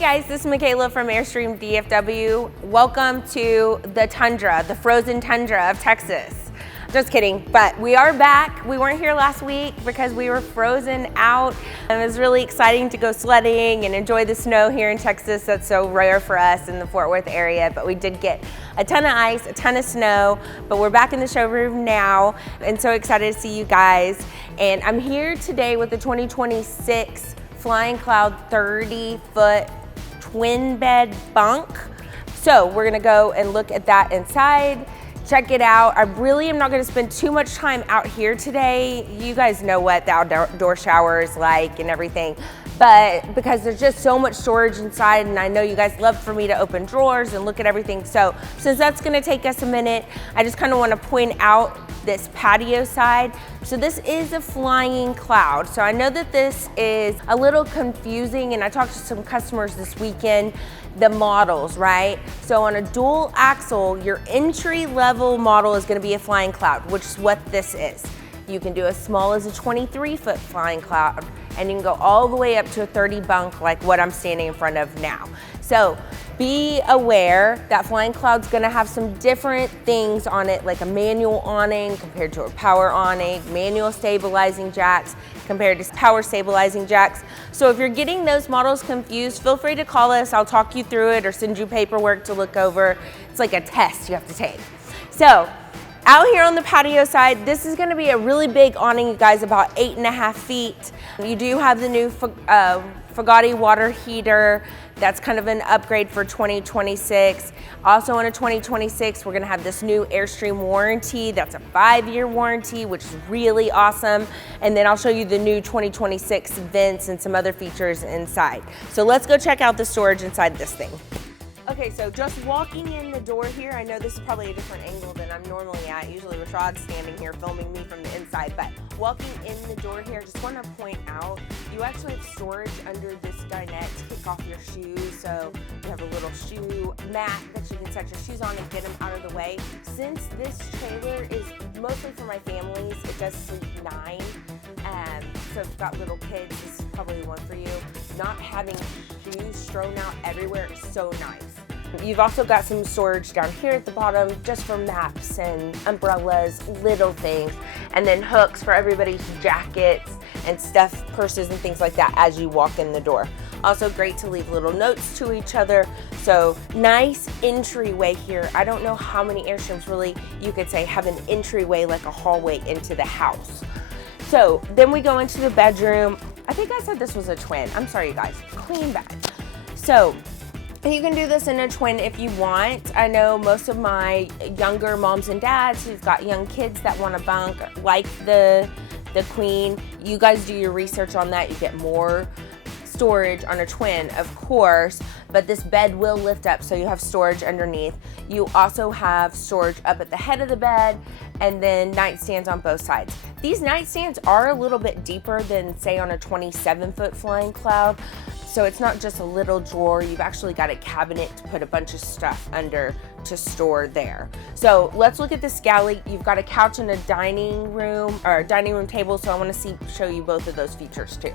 guys, this is Micaela from Airstream DFW. Welcome to the tundra, the frozen tundra of Texas. Just kidding, but we are back. We weren't here last week because we were frozen out. And it was really exciting to go sledding and enjoy the snow here in Texas. That's so rare for us in the Fort Worth area, but we did get a ton of ice, a ton of snow, but we're back in the showroom now and so excited to see you guys. And I'm here today with the 2026 Flying Cloud 30-foot twin bed bunk. So we're gonna go and look at that inside, check it out. I really am not gonna spend too much time out here today. You guys know what the outdoor shower is like and everything, but because there's just so much storage inside and I know you guys love for me to open drawers and look at everything. So since that's gonna take us a minute, I just kind of wanna point out this patio side. So this is a Flying Cloud. So I know that this is a little confusing and I talked to some customers this weekend, the models, right? So on a dual axle, your entry level model is gonna be a Flying Cloud, which is what this is. You can do as small as a 23-foot Flying Cloud and you can go all the way up to a 30 bunk like what I'm standing in front of now. So be aware that Flying Cloud's gonna have some different things on it, like a manual awning compared to a power awning, manual stabilizing jacks compared to power stabilizing jacks. So if you're getting those models confused, feel free to call us. I'll talk you through it or send you paperwork to look over. It's like a test you have to take. So out here on the patio side, this is gonna be a really big awning, you guys, about 8.5 feet. You do have the new Fagati water heater. That's kind of an upgrade for 2026. Also in a 2026, we're gonna have this new Airstream warranty. That's a 5-year warranty, which is really awesome. And then I'll show you the new 2026 vents and some other features inside. So let's go check out the storage inside this thing. Okay, so just walking in the door here, I know this is probably a different angle than I'm normally at. Usually Rashad's standing here filming me from the inside, but walking in the door here, I just want to point out, you actually have storage under this dinette to kick off your shoes. So you have a little shoe mat that you can set your shoes on and get them out of the way. Since this trailer is mostly for my families, it does sleep 9. So if you've got little kids, this is probably one for you. Not having shoes strewn out everywhere is so nice. You've also got some storage down here at the bottom just for maps and umbrellas, little things, and then hooks for everybody's jackets and stuff, purses and things like that as you walk in the door. Also great to leave little notes to each other. So nice entryway here. I don't know how many Airstreams really you could say have an entryway like a hallway into the house. So then we go into the bedroom. I think I said this was a twin. I'm sorry, you guys. Clean bed. So you can do this in a twin if you want. I know most of my younger moms and dads who've got young kids that want a bunk like the queen. You guys do your research on that. You get more storage on a twin, of course, but this bed will lift up so you have storage underneath. You also have storage up at the head of the bed and then nightstands on both sides. These nightstands are a little bit deeper than say on a 27-foot Flying Cloud. So it's not just a little drawer, you've actually got a cabinet to put a bunch of stuff under to store there. So let's look at this Galley. You've got a couch and a dining room or a dining room table. So I wanna show you both of those features too.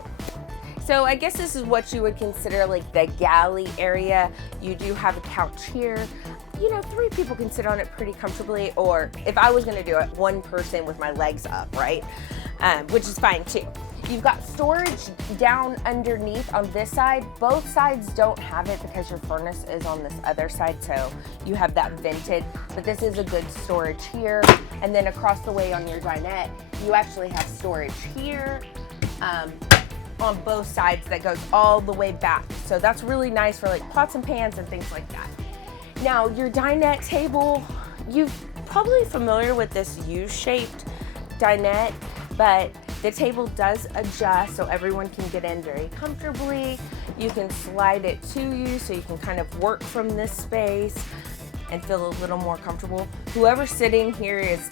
So I guess this is what you would consider like the Galley area. You do have a couch here. You know, 3 people can sit on it pretty comfortably, or if I was gonna do it, 1 person with my legs up, right? Which is fine too. You've got storage down underneath on this side. Both sides don't have it because your furnace is on this other side, so you have that vented, but this is a good storage here. And then across the way on your dinette, you actually have storage here on both sides that goes all the way back. So that's really nice for like pots and pans and things like that. Now your dinette table, you're probably familiar with this U-shaped dinette, but the table does adjust so everyone can get in very comfortably. You can slide it to you so you can kind of work from this space and feel a little more comfortable. Whoever's sitting here is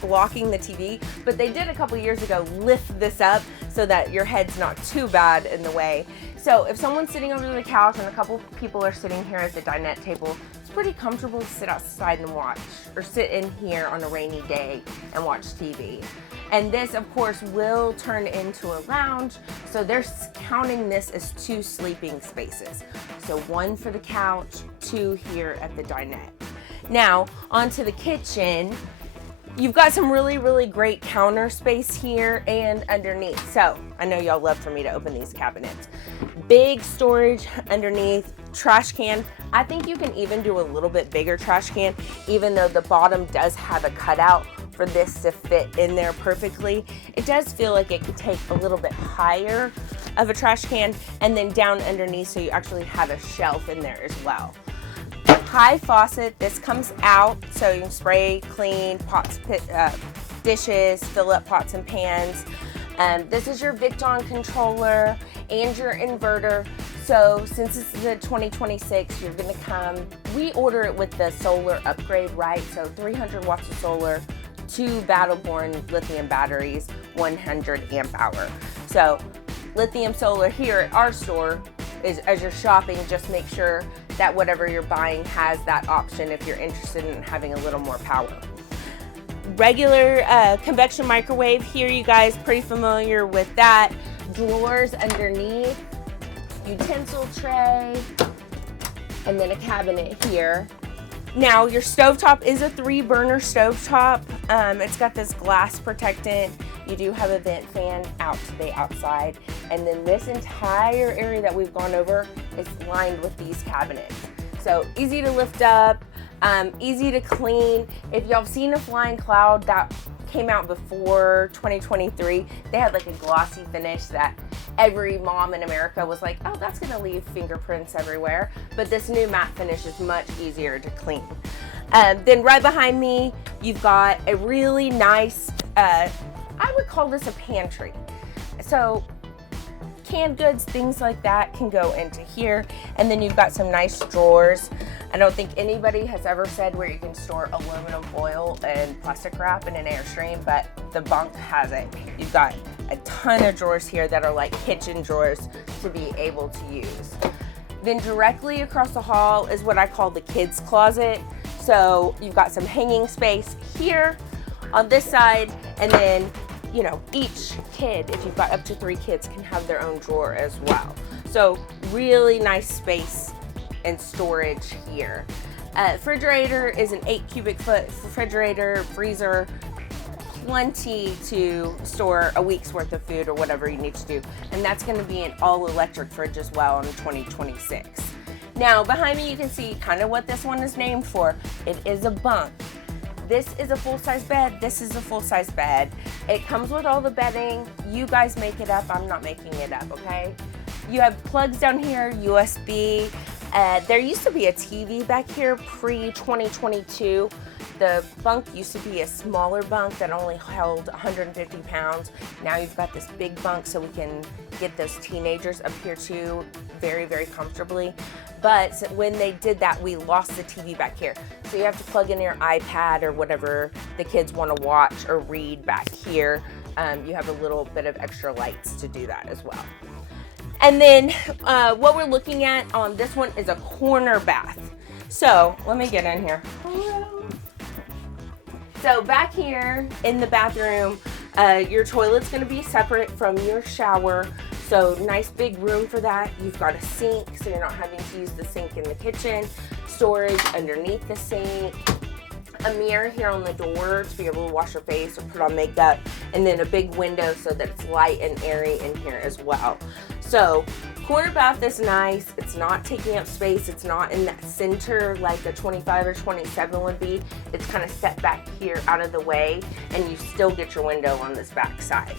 blocking the TV, but they did a couple years ago lift this up so that your head's not too bad in the way. So if someone's sitting over the couch and a couple people are sitting here at the dinette table, it's pretty comfortable to sit outside and watch, or sit in here on a rainy day and watch TV. And this, of course, will turn into a lounge. So they're counting this as 2 sleeping spaces. So 1 for the couch, 2 here at the dinette. Now, onto the kitchen. You've got some really, really great counter space here and underneath. So I know y'all love for me to open these cabinets. Big storage underneath, trash can. I think you can even do a little bit bigger trash can, even though the bottom does have a cutout for this to fit in there perfectly. It does feel like it could take a little bit higher of a trash can, and then down underneath so you actually have a shelf in there as well. High faucet, this comes out so you can spray, clean pots, dishes, fill up pots and pans. This is your Victon controller and your inverter. So since this is a 2026, you're gonna come, we order it with the solar upgrade, right? So 300 watts of solar, 2 Battleborn lithium batteries, 100 amp hour. So lithium solar here at our store is, as you're shopping, just make sure that whatever you're buying has that option if you're interested in having a little more power. Regular convection microwave here, you guys pretty familiar with that. Drawers underneath, utensil tray, and then a cabinet here. Now your stovetop is a 3-burner stovetop. It's got this glass protectant. You do have a vent fan out to the outside. And then this entire area that we've gone over is lined with these cabinets. So easy to lift up, easy to clean. If y'all have seen a Flying Cloud that came out before 2023, they had like a glossy finish that every mom in America was like, oh, that's gonna leave fingerprints everywhere. But this new matte finish is much easier to clean. Then right behind me, you've got a really nice, I would call this a pantry. So canned goods, things like that can go into here. And then you've got some nice drawers. I don't think anybody has ever said where you can store aluminum foil and plastic wrap in an Airstream, but the Bunk has it. You've got a ton of drawers here that are like kitchen drawers to be able to use. Then directly across the hall is what I call the kids closet. So you've got some hanging space here on this side, and then, you know, each kid, if you've got up to 3 kids, can have their own drawer as well. So really nice space and storage here. Refrigerator is an 8 cubic foot refrigerator, freezer, plenty to store a week's worth of food or whatever you need to do. And that's gonna be an all electric fridge as well in 2026. Now behind me you can see kind of what this one is named for. It is a bunk. This is a full-size bed, this is a full-size bed. It comes with all the bedding. You guys make it up, I'm not making it up, okay? You have plugs down here, USB. There used to be a TV back here pre-2022. The bunk used to be a smaller bunk that only held 150 pounds. Now you've got this big bunk so we can get those teenagers up here too very, very comfortably. But when they did that, we lost the TV back here. So you have to plug in your iPad or whatever the kids want to watch or read back here. You have a little bit of extra lights to do that as well. And then what we're looking at on this one is a corner bath. So let me get in here. So back here in the bathroom, your toilet's gonna be separate from your shower. So nice big room for that. You've got a sink, so you're not having to use the sink in the kitchen. Storage underneath the sink. A mirror here on the door to be able to wash your face or put on makeup. And then a big window so that it's light and airy in here as well. So corner bath is nice. It's not taking up space. It's not in that center like a 25 or 27 would be. It's kind of set back here out of the way, and you still get your window on this back side.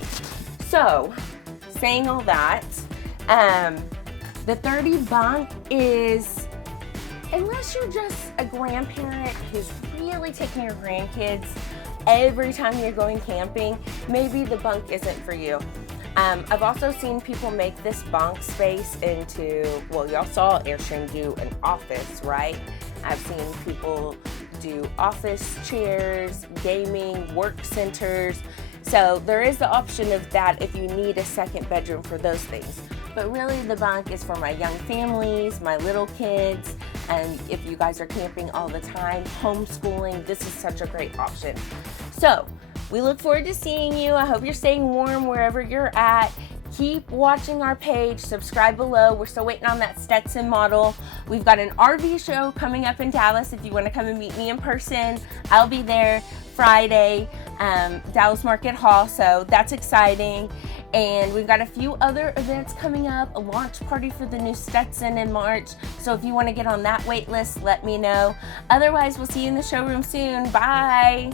So saying all that, the 30 bunk is, unless you're just a grandparent who's really taking your grandkids every time you're going camping, maybe the bunk isn't for you. I've also seen people make this bunk space into, well, y'all saw Airstream do an office, right? I've seen people do office chairs, gaming, work centers. So there is the option of that if you need a second bedroom for those things. but really the bunk is for my young families, my little kids, and if you guys are camping all the time, homeschooling, this is such a great option. So we look forward to seeing you. I hope you're staying warm wherever you're at. Keep watching our page, subscribe below. We're still waiting on that Stetson model. We've got an RV show coming up in Dallas. If you want to come and meet me in person, I'll be there Friday, Dallas Market Hall, so that's exciting. And we've got a few other events coming up, a launch party for the new Stetson in March. So if you want to get on that wait list, let me know. Otherwise, we'll see you in the showroom soon. Bye.